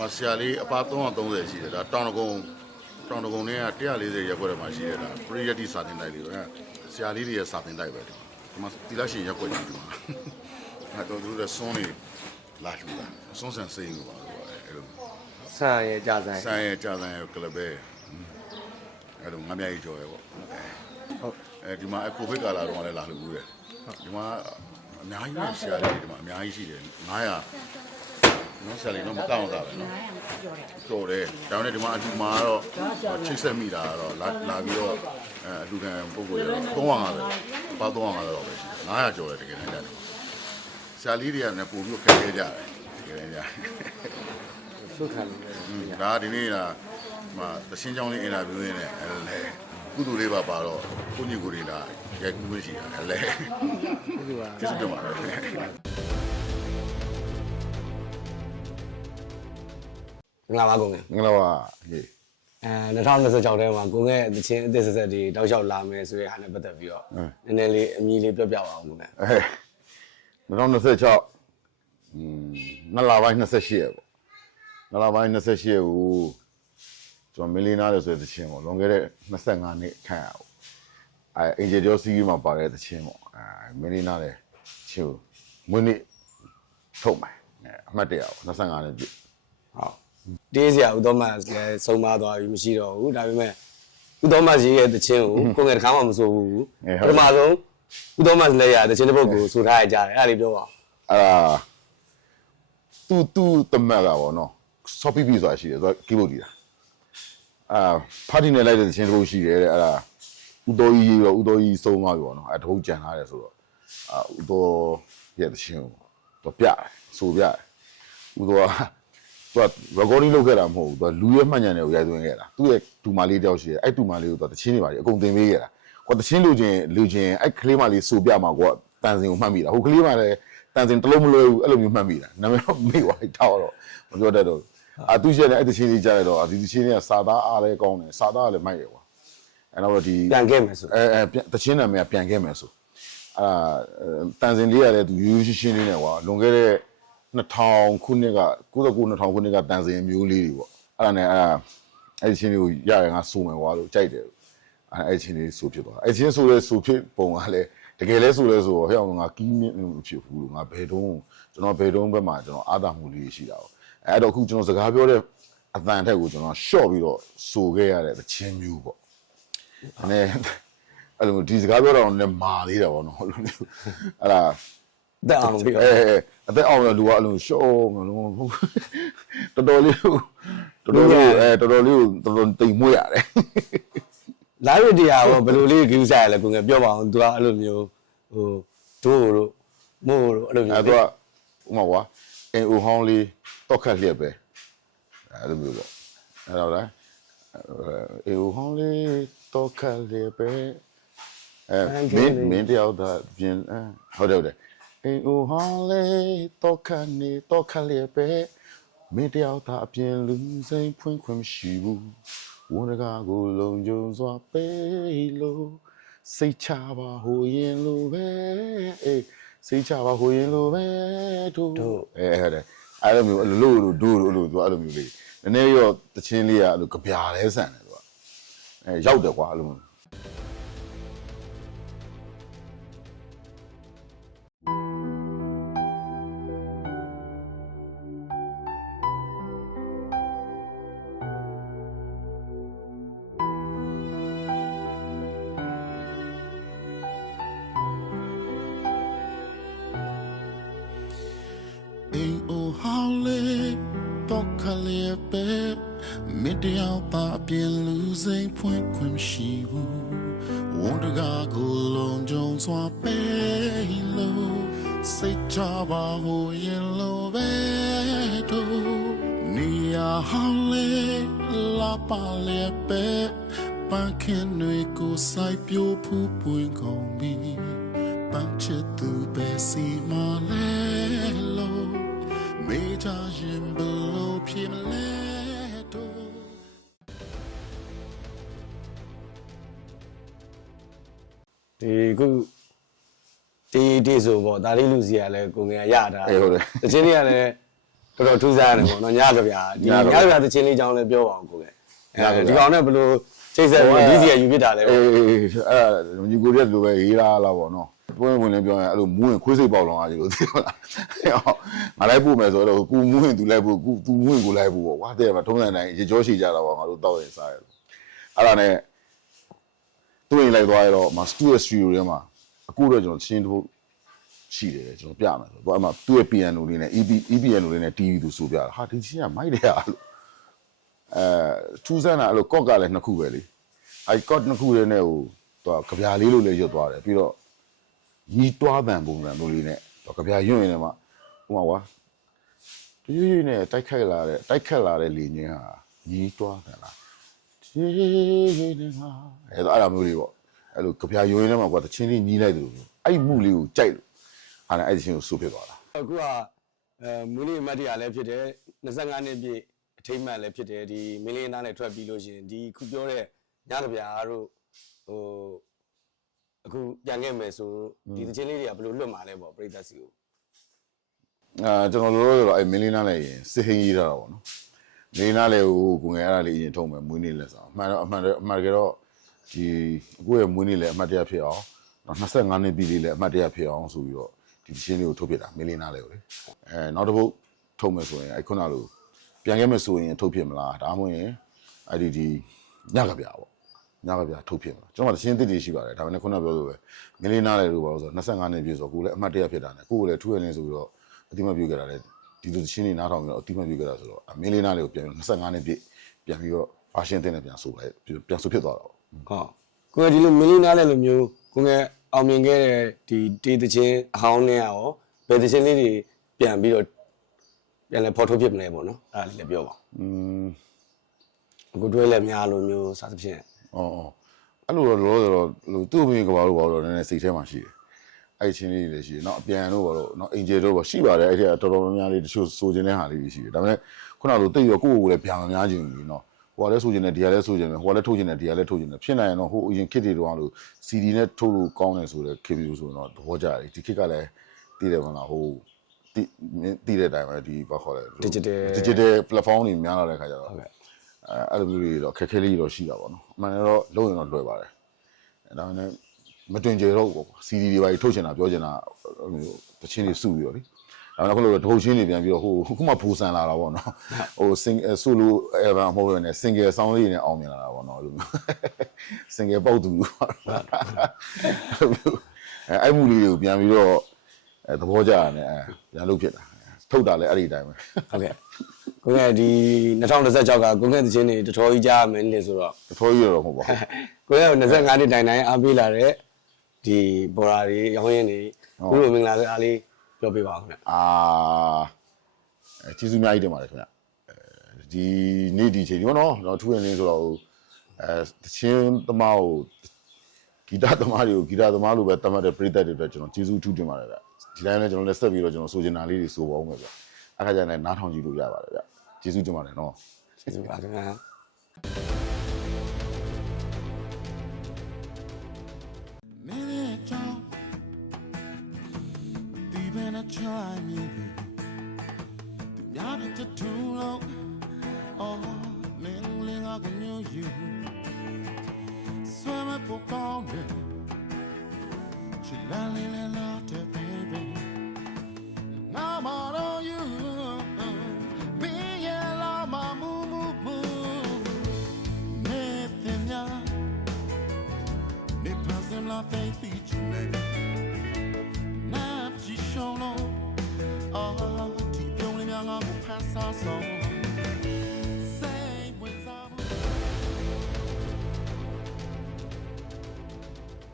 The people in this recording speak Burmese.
မဆရာလေးအပါ330ရှိတယ်ဒါတောင်တကုန်းနဲ့140ရက်ွက်ထဲမှာရှိတယ်ဒါပရိယတ်တိစာတင်တိုက်လေးပဲဆရာလေးတွေရဲ့စာတင်တိုက်ပဲဒီမှာတီလာရှင်ရက်ွက်ကြီးဒီမှာအဲ့တော့သူတို့ဆွန်းနေလာလှူတာဆွန်းဆန်စိန်လို့ပါအဲ့လို ဆန်ရဲ့ကြာဆိုင် ဆန်ရဲ့ကြာဆိုင်ရဲ့ကလပဲအဲ့လိုငါးမြကြီးကြော်ရဲပေါ့ ဟုတ် အဲဒီမှာကိုဗစ်ကာလာတော့လည်းလာလှူတယ်ဒီမှာအများကြီးပဲဆရာလေးဒီမှာအများကြီးရှိတယ်900နော်ဆရာလေးတော့မကောက်တာပဲနော်ကြော်တယ်ဒါနဲ့ဒီမှာအတူမှာတော့ချိတ်ဆက်မိတာတော့လာပြီးတော့အတူခံပုံကိုရတော့350ပါ350တော့ပဲရှိတယ်900ကျော်တယ်တကယ်တမ်းကျတယ်ဆရာလေးတွေကလည်းပို့ပြီးခက်ခဲကြတယ်တကယ်တမ်းကျ ဆုခံလို့ ဒါဒီနေ့ကမှတရှင်းချောင်းလေးအင်တာဗျူးရင်းနဲ့လဲကုသိုလ်လေးပါတော့ကိုညီကိုတွေလာရိုက်ကူးလို့ရှိတာလဲ ဒီက ကျေးဇူးတင်ပါတယ် ငလာပါကုန်ငယ် ငါတော့ဟေး 2026ထဲမှာကိုငယ်တချင်းအသစ်ဆက်ဆက်တွေတောက်လျှောက်လာမယ်ဆိုတဲ့ဟာနဲ့ပတ်သက်ပြီးတော့နည်းနည်းလေးအမီလေးပြောပြပါအောင်ကိုငယ် 2026နှစ်လပိုင်း28ရက်ပေါ့နှစ်လပိုင်း28ရက်ကိုကျွန်တော်မီလီနာလို့ဆိုတဲ့တခြင်းပေါ့လွန်ခဲ့တဲ့25နှစ်ခန့်အောင်အင်ဂျယ်ကျော်စီးကြီးမှာပါတဲ့တခြင်းပေါ့မီလီနာလည်းချင်းမွေးနေ့ထုတ်မယ်အမှတ်တရပေါ့25နှစ်ပြည့် ဟုတ်တေးစရာဥတော်မတ်လည်းဆုံးမသွားပြီမရှိတော့ဘူးဒါပေမဲ့ဥတော်မတ်ကြီးရဲ့တချင်းကိုကိုငယ်တခါမှမဆိုဘူးပထမဆုံးဥတော်မတ်လည်းရတချင်းတစ်ပုဒ်ကိုဆိုထားရကြတယ်အဲ့ဒါလေးပြောပါအဲ့ဒါသူတမက်ကပေါ့နော်ဆော့ပီပီဆိုတာရှိတယ်ဆိုတော့ကီးဘုတ်တီးတာဖာတီနဲ့လိုက်တဲ့ချင်းတစ်ပုဒ်ရှိတယ်တဲ့အဲ့ဒါဥတော်ကြီးရောဥတော်ကြီးဆုံးသွားပြီပေါ့နော်အဲ့တစ်ပုဒ်ကြံထားတယ်ဆိုတော့ဥတော်ရဲ့တချင်းကိုတော့ပြတယ်ဆိုပြတယ်ဥတော်ကသူက recording လုပ်ခဲ့တာမဟုတ်ဘူးသူကလူရဲ့မှတ်ဉာဏ်တွေကိုရိုက်သွင်းခဲ့တာသူ့ရဲ့ဒူမာလေးတယောက်ရှိတယ်အဲ့ဒူမာလေးကိုသူကတချင်းတွေပါလေအကုန်သင်ပေးခဲ့တာကိုတချင်းလူချင်းအဲ့ကလေးမလေးဆိုပြမှာကိုကတန်စင်ကိုမှတ်မိတာဟိုကလေးမလည်းတန်စင်တလုံးမလွယ်ဘူးအဲ့လိုမျိုးမှတ်မိတာနာမည်တော့မေ့သွားတောက်တော့မပြောတတ်တော့သူရှက်တဲ့အဲ့တချင်းလေးကြားရတော့ဒီတချင်းလေးကစာသားအားလည်းကောင်းတယ်စာသားလည်းမိုက်ရကွာအဲ့တော့ဒီပြန်ခဲ့မယ်ဆိုတချင်းနာမည်ကပြန်ခဲ့မယ်ဆိုတန်စင်လေးရတယ်သူရိုးရှင်းလေးနဲ့ကွာလွန်ခဲ့တဲ့2000ခုနှစ်က99-2000ခုနှစ်ကတန်စင်မျိုးလေးတွေပေါ့အဲ့ဒါနဲ့အဲ့ချင်းလေးကိုရတယ်ငါစိုးမယ်ကွာလို့ကြိုက်တယ်အဲ့ချင်းလေးစိုးဖြစ်သွားအဲ့ချင်းစိုးလဲစိုးဖြစ်ပုံကလည်းတကယ်လဲစိုးလဲဆိုတော့ဟဲ့အောင်ငါကီးမြင့်မဖြစ်ဘူးလို့ငါဘယ်တုန်းကျွန်တော်ဘယ်တုန်းဘက်မှာကျွန်တော်အာသာမှုလေးရှိတာပေါ့အဲ့တော့အခုကျွန်တော်စကားပြောတဲ့အတန်ထက်ကိုကျွန်တော်ရှော့ပြီးတော့စိုးခဲ့ရတဲ့ချင်းမျိုးပေါ့အဲ့လိုဒီစကားပြောတော့လည်းမာသေးတာပေါ့နော်အဲ့ဒါတက်အောင်ပြီးတော့အသက်အောင်လူကအဲ့လိုရှော့ငလုံးတော်တော်လေးကိုတော်တော်တိမ်မွေ့ရတယ်လာရတရားရောဘယ်လိုလေးဂူးစားရလဲကိုငယ်ပြောပါအောင်သူကအဲ့လိုမျိုးဟိုတို့မို့အဲ့လိုမျိုးအဲ့တော့ဥမာကွာအင်အိုဟောင်းလေးတောက်ခတ်လျက်ပဲအဲ့လိုမျိုးပေါ့အဲ့တော့လားအင်အိုဟောင်းလေးတောက်ခတ်လျက်ပဲမင်းတယောက်သာပြင်ဟုတ်တယ်အင်အိုဟောင်းလေးတောက်ခတ်လျက်ပဲမင်းတယောက်သာအပြင်လူစိမ့်ဖွင့်ခွင့်မရှိဘူးဝန်တကားကိုလုံခြုံစွာပေးလို့စိတ်ချပါဟိုရင်လိုပဲစိတ်ချပါဟိုရင်လိုပဲတို့ဟုတ်တယ်အဲ့လိုမျိုးလို့ဒို့လို့သူအဲ့လိုမျိုးလေးနည်းနည်းရောတချင်းလေးကအဲ့လိုကြပြားလဲဆန်တယ်သူကရောက်တယ်ကွာအဲ့လိုမျိုးတော့ခလေးပဲမင်းတယောက်ပါပြင်လူစိမ့်ဖွင့်ခွင့်ရှိဘူးဝန်တကားကိုလုံးကြုံစွာပေးလို့စိတ်ချပါဟိုရင်လိုပဲတို့နေရဟောင်းလေးလာပါလေပဲပန်းခင်တွေကိုစိုက်ပြိုးဖူးပွင့်ကုန်ပြီပန်းချစ်သူပဲစီမလဲလို့မေးကြရင်ဘလို့ဖြစ်မလဲတို့ဒီခုတီဆိုပေါ့ဒါလေးလူစီကလည်းကိုငယ်ရတာဟုတ်တယ်တချင်းတွေကလည်း တော်တော်ထူးဆန်းတယ်ပေါ့နော်ညကဗျာဒီညကဗျာသချင်းလေးကြောင်းလည်းပြောပါအောင်ကိုယ်ဒီကောင်နဲ့ဘယ်လိုချိတ်ဆက်ပြီးဒီစီကယူဖြစ်တာလဲပေါ့အေးအဲ့ညီကိုရက်လိုပဲရေးလာလာပေါ့နော်ပွင့်ဝင်လည်းပြောရင်အဲ့လိုမူးရင်ခွေးစိတ်ပေါက်လောင်အားကြီးလို့သိပါလားငါလိုက်ပို့မယ်ဆိုတော့ကူမူးရင်သူလိုက်ပို့ကူသူမူးရင်ကိုလိုက်ပို့ပေါ့ကွာတဲ့မှာထုံးစံတိုင်းရေကြောရှိကြတာပေါ့ငါတို့တောက်ရင်စားရအဲ့ဒါနဲ့သူ့ရင်လိုက်သွားရတော့မစတူစတူဒီယိုထဲမှာအခုတော့ကျွန်တော်ချင်းတို့ရှိတယ်ကျွန်တော်ပြမယ်ဆိုတော့အဲ့မှာသူ့ရဲ့ piano လေးနဲ့ EPiano လေးနဲ့ TV သူဆိုပြတာဟာဒီချင်းကမိုက်တယ်ဟာလို့ထူးဆန်းတာအဲ့လိုကော့ကလည်းနှစ်ခုပဲလေအဲ့ကော့နှစ်ခုလေးနဲ့ဟိုသူကကြပြားလေးလို့လည်းရွတ်သွားတယ်ပြီးတော့ညီးတွားပံပုံစံမျိုးလေးနဲ့တော့ကြပြားရွတ်ရင်လည်းမှဟိုမှာကွာရွတ်နဲ့တိုက်ခတ်လာတဲ့လေညင်းဟာညီးတွားတယ်လားဒီနေမှာအဲ့ဒါမျိုးလေးပေါ့အဲ့လိုကြပြားရွတ်ရင်လည်းမှကွာတချင်းလေးညီးလိုက်တယ်လို့အဲ့မှုလေးကိုကြိုက်လို့ဟာနဲ့အဲ့ဒီချင်းကိုစုဖြစ်သွားတာအခုကမူလအမတ်တရားလည်းဖြစ်တယ်25နှစ်ပြည့်အထိမ်းအမှတ်လည်းဖြစ်တယ်ဒီမင်းလေးနားနဲ့ထွက်ပြီးလို့ရှိရင်ဒီခုပြောတဲ့ညကဗျာတို့ဟိုအခုပြန်ခဲ့မယ်ဆိုဒီသချင်းလေးတွေကဘယ်လိုလွတ်မှာလဲပေါ့ပရိသတ်စီကိုကျွန်တော်တို့တော့အဲ့မင်းလေးနားလည်းရင်စစ်ဟင်းရေးထားတာပေါ့နော်မင်းလေးနားလည်းဟိုကိုငယ်အဲ့ဒါလေးအရင်ထုံးမယ်မွေးနေ့လက်ဆောင်အမှန်တကယ်တော့ဒီအခုရဲ့မွေးနေ့လည်းအမှတ်တရဖြစ်အောင်25နှစ်ပြည့်လေးလည်းအမှတ်တရဖြစ်အောင်ဆိုပြီးတော့ဒီသချင်းလေးကိုထုတ်ပြတာမင်းလေးနားလည်းကိုလေနောက်တစ်ပုတ်ထုံးမယ်ဆိုရင်အဲ့ခုနလိုပြန်ခဲ့မယ်ဆိုရင်ထုတ်ဖြစ်မလားဒါမှမဟုတ်ရင်အဲ့ဒီညကဗျာပေါ့ညကဗျာထုတ်ဖြစ်မလားကျွန်တော်ကသချင်းတစ်တည်ရှိပါတယ်ဒါပေမဲ့ခုနပြောလို့ပဲမင်းလေးနားလည်းလို့ပါလို့ဆိုတော့25နှစ်ပြည့်ဆိုတော့ကိုလည်းအမှတ်တရဖြစ်တာနဲ့ကိုကိုလည်းထူးရလင်းဆိုပြီးတော့အတိမပြုတ်ခဲ့တာလေဒီလိုသချင်းလေးနားထောင်ပြီးတော့အတိမပြုတ်ခဲ့တာဆိုတော့မင်းလေးနားလည်းကိုပြန်25နှစ်ပြည့်ပြန်ပြီးတော့အာရှင်းတင်နဲ့ပြန်ဆိုလိုက်ပြန်ဆိုဖြစ်သွားတာပေါ့ဟုတ်ကိုယ်ဒီလိုမင်းလေးနားလည်းလိုမျိုးကိုငယ်အောင်မြင်ခဲ့တဲ့ဒီတေးသချင်းအဟောင်းနဲ့ရောဘယ်သချင်းလေးတွေပြန်ပြီးတော့ပြန်လဲဖော်ထုတ်ဖြစ်မလဲပေါ့နော်အဲ့ဒါလေးလည်းပြောပါအခုတွဲလည်းများလိုမျိုးစသဖြင့်အဲ့လိုတော့လောတော့သူ့မိကဘာလို့ဘာလို့နည်းနည်းစိတ်ထဲမှာရှိတယ်အဲ့ချင်းလေးလည်းရှိတယ်เนาะအပြန်လို့ဘာလို့เนาะအင်ဂျယ်တို့ဘာရှိပါတယ်အဲ့ဒီကတော်တော်များများလေးတချို့ဆိုခြင်းတဲ့ဟာလေးရှိတယ်ဒါပေမဲ့ခုနကလိုတိတ်ရောကိုယ့်ကိုယ်လည်းပြန်မများခြင်းဘူးเนาะဟိုကလည်းဆိုခြင်းနဲ့ဒီကလည်းဆိုခြင်းနဲ့ဟိုကလည်းထုတ်ခြင်းနဲ့ဒီကလည်းထုတ်ခြင်းနဲ့ဖြစ်နိုင်ရင်တော့ဟိုအရင်ခစ်တွေတော့လို့ CD နဲ့ထုတ်လို့ကောင်းတယ်ဆိုတော့ခစ်ပြီးဆိုတော့သဘောကျတယ်ဒီခစ်ကလည်းတည်တယ်မလားဟိုတည်တဲ့အတိုင်းပဲဒီဘာခေါ်လဲ digital platform တွေများလာတဲ့ခါကျတော့အဲ့လိုမျိုးတွေတော့ခက်ခဲလေးတော့ရှိတာပေါ့နော်အမှန်တော့လုံးရင်တော့လွယ်ပါတယ်ဒါပေမဲ့မတွင်ကြတော့ဘူးပေါ့ CD တွေပါထုတ်ချင်တာပြောချင်တာတချင်းတွေစုပြီးတော့လေဒါပေမဲ့ခုလိုတပုတ်ချင်းတွေပြန်ပြီးတော့ဟိုခုမှဘူဆန်လာတာပေါ့နော်ဟို solo album မဟုတ်ဘဲနဲ့ single song လေးနဲ့အောင်မြင်လာတာပေါ့နော်အဲ့လို single ပေါက်သူအဲ့မှုလေးတွေကိုပြန်ပြီးတော့သဘောကျရတယ်ပြန်လုပ်ဖြစ်တာထုတ်တာလည်းအဲ့ဒီအတိုင်းပဲဟုတ်ကဲ့ကိုငယ်ဒီ2026ကကိုငယ်သချင်းတွေတထောကြီးကြားမယ်နေဆိုတော့တထောကြီးတော့မဟုတ်ပါဘူးကိုငယ်25နှစ်တိုင်အားပေးလာတဲ့ဒီဘော်ရာတွေရောင်းရင်းတွေခုလိုမင်္ဂလာစကားလေးပြောပြပါဦးခင်ဗျကျေးဇူးအများကြီးတင်ပါတယ်ခင်ဗျဒီနေ့ဒီချိန်ဒီပေါ့နော်ထူးရင်းလေးဆိုတော့တချင်းသမားကိုဂီတသမားတွေကိုဂီတသမားလိုပဲတတ်မှတ်တဲ့ပရိသတ်တွေအတွက်ကျွန်တော်ကျေးဇူးထူးတင်ပါတယ်ဗျဒီတိုင်းလည်းကျွန်တော်လည်းဆက်ပြီးတော့ကျွန်တော်ဆိုချင်တာလေးတွေဆိုပါဦးမယ်ဗျအခါကျရင်နားထောင်ကြည့်လို့ရပါတယ်ဗျကျေးဇူးတင်ပါတယ်နော်ကျေးဇူးပါခင်ဗျာtry me the night to too long oh mingling I can know you swim up for gone she lally la baby I'm on you be la ma moo nothing ya ne passing la faith feature show no oh ti pyong le myang nga ko phan sa song